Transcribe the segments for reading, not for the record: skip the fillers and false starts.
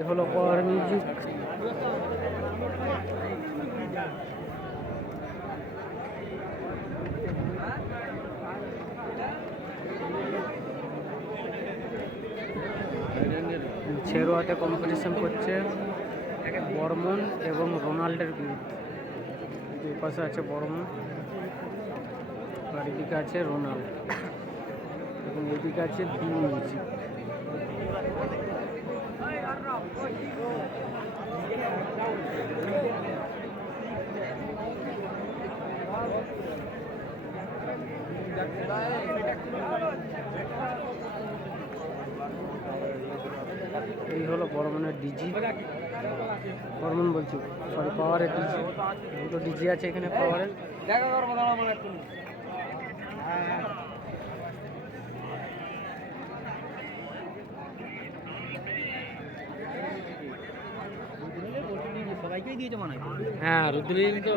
এ হলো power music. ছেড়োয়াতে competition করছে বর্মন এবং রোনাল্ডের বিরুদ্ধে। এই পাশে আছে বর্মন আর এদিকে আছে রোনাল্ড এবং এদিকে আছে বি মিউজিক। এই হলো বর্মনের ডিজি, বর্মন বলছি সরি পাওয়ারের ডিজি। দুটো ডিজি আছে এখানে পাওয়ারের। সবাইকেই দিয়েছে মনে হয়। হ্যাঁ রুদ্রিন তো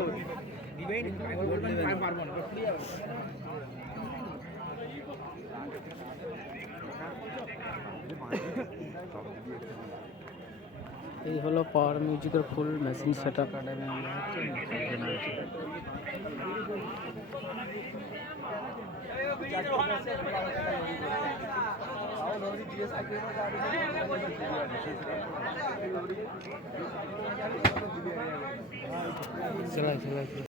এই হলো পাওয়ার মিউজিকের ফুল মেশিন সেট আপ। চলা